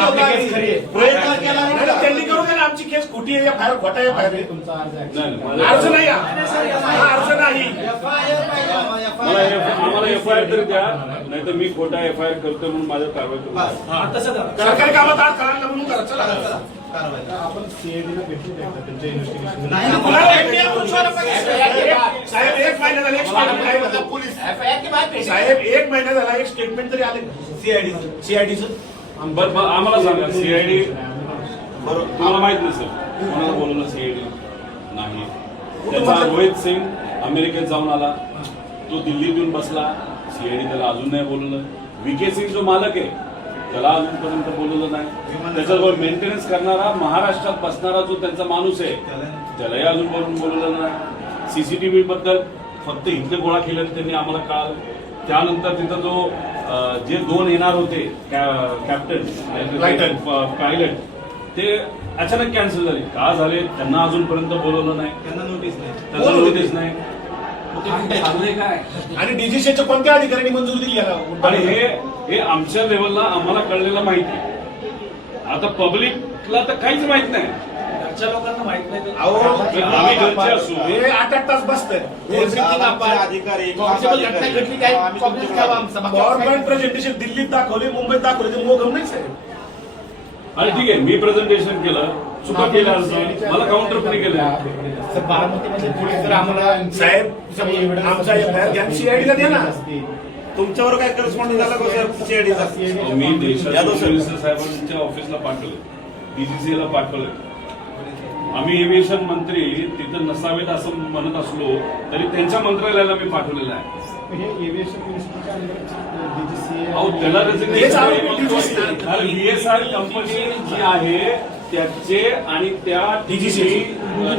प्रयत्न केला त्यांनी करू द्या ना, आमची केस खोटी आहे, फायर खोटा आहे, फायर तुमचा अर्ज अर्ज नाही, हा अर्ज नाही. आम्हाला एफआयआर तरी द्या, नाही तर मी खोटा एफआयआर करतो म्हणून माझ्या कारवाई करू. सरकारी कामात आज करायला म्हणून करा. चला आपण सीआयडीला भेटू द्या त्यांच्या इन्व्हेस्टिगेशन. साहेब एक महिना झाला, एक स्टेटमेंट पोलीस साहेब, एक महिना झाला, एक स्टेटमेंट तरी आले सीआयडीचं. बरं आम्हाला सांगा, सीआयडी तुम्हाला माहित नसेल कोणाला बोलवलं सीआयडी नाही. त्याचा रोहित सिंग अमेरिकेत जाऊन आला, तो दिल्लीत येऊन बसला, सीआयडी त्याला अजून नाही बोलवलं. व्हीके सिंग जो मालक आहे त्याला अजूनपर्यंत बोलवलं नाही. त्याच्याबरोबर मेंटेनन्स करणारा महाराष्ट्रात बसणारा जो त्यांचा माणूस आहे त्यालाही अजून बोलवलं नाही. सीसीटीव्ही बद्दल फक्त इथले गोळा केल्याने त्यांनी आम्हाला कळालं. त्यानंतर तिथं जो जे 2 येणार होते कॅप्टन पायलट ते अचानक कॅन्सल झाले. का झाले त्यांना अजूनपर्यंत बोलवलं नाही, त्यांना नोटीस नाही. आणि डीजीसीच्या कोणत्या अधिकाऱ्यांनी मंजुरी दिली याला? आणि हे आमच्या लेवलला आम्हाला कळलेलं माहिती आहे. आता पब्लिकला तर काहीच माहित नाही. लोकांना माहित नाही. आम्ही घरचे असू, हे 8-8 तास बसतात. अधिकारी गव्हर्नमेंट प्रेझेंटेशन दिल्लीत दाखवले, मुंबईत दाखवले, ते मोगम नाही साहेब. आणि ठीक आहे मी प्रेझेंटेशन केलं, चुका केल्या मला काउंटर पण केलं. बारामतीमध्ये पोलीस जर आम्हाला साहेब आमचा एफआयआर घ्या, सीआयडीला द्या ना. तुमच्यावर काय करस्पॉन्डिंग झाला का सीआयडीचा? मी देशाच्या मिनिस्टर साहेबांच्या ऑफिसला पाठवलं, डीजीसीला पाठवलं. आम्ही एव्हिएशन मंत्री तिथं नसावेत असं म्हणत असलो तरी त्यांच्या मंत्रालयाला मी पाठवलेलं आहे. हे एव्हिएशन मिनिस्टरच्या डीजीसी अहो त्याला व्हीएसआर कंपनी जी आहे त्याचे आणि त्या डीजीसी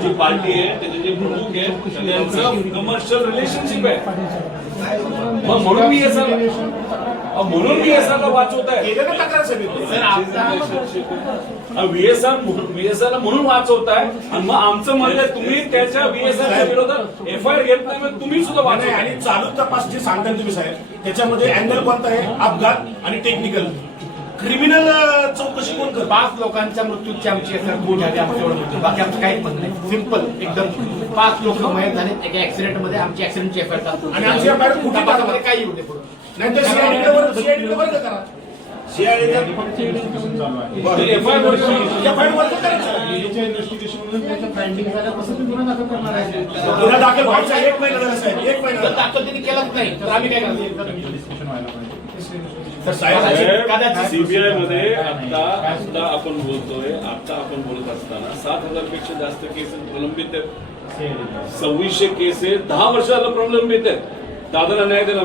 जी पार्टी आहे त्याचे जे प्रमुख आहे त्यांचं कमर्शियल रिलेशनशिप आहे. मग म्हणून व्हीएसआरला वाचवत आहे. व्हीएसआरला म्हणून वाचवत आहे. आणि मग आमचं म्हणणं तुम्ही त्याच्या व्हीएसआरच्या विरोधात एफआयआर घेत नाही, मग तुम्ही सुद्धा वाचवा. आणि चालू तपास जे सांगताय तुम्ही साहेब त्याच्यामध्ये अँगल कोणता आहे? अपघात आणि टेक्निकल. क्रिमिनल चौकशी कोण करतो? 5 लोकांच्या मृत्यूची आमची रिपोर्ट झाली, आमच्यावर मृत्यू. बाकी आमचं काहीच म्हणणं नाही. सिंपल एकदम 5 लोक मयत झाले एका ऍक्सिडेंटमध्ये. आमची ऍक्सिडेंटची एफआयआर टाकतो आणि आमची एफआयआर कुठे तपासामध्ये काही येऊ दे पुढे. नाही तर सीआयडीला वर्ग करा. फाइंडिंग झाल्यापासून गुन्हा दाखल करणार आहे. गुन्हा दाखल व्हायचा 1 महिना झाला साहेब, 1 महिना. जर दाखल त्यांनी केलंच नाही तर आम्ही काय करणार? डिस्कशन व्हायला पाहिजे. सीबीआय मध्ये आता आपण बोलतोय, आता आपण बोलत असताना 7,000 पेक्षा जास्त केसेस प्रलंबित आहेत. 2600 केसेस 10 वर्षाला प्रलंबित आहेत. दादाला न्याय दिला.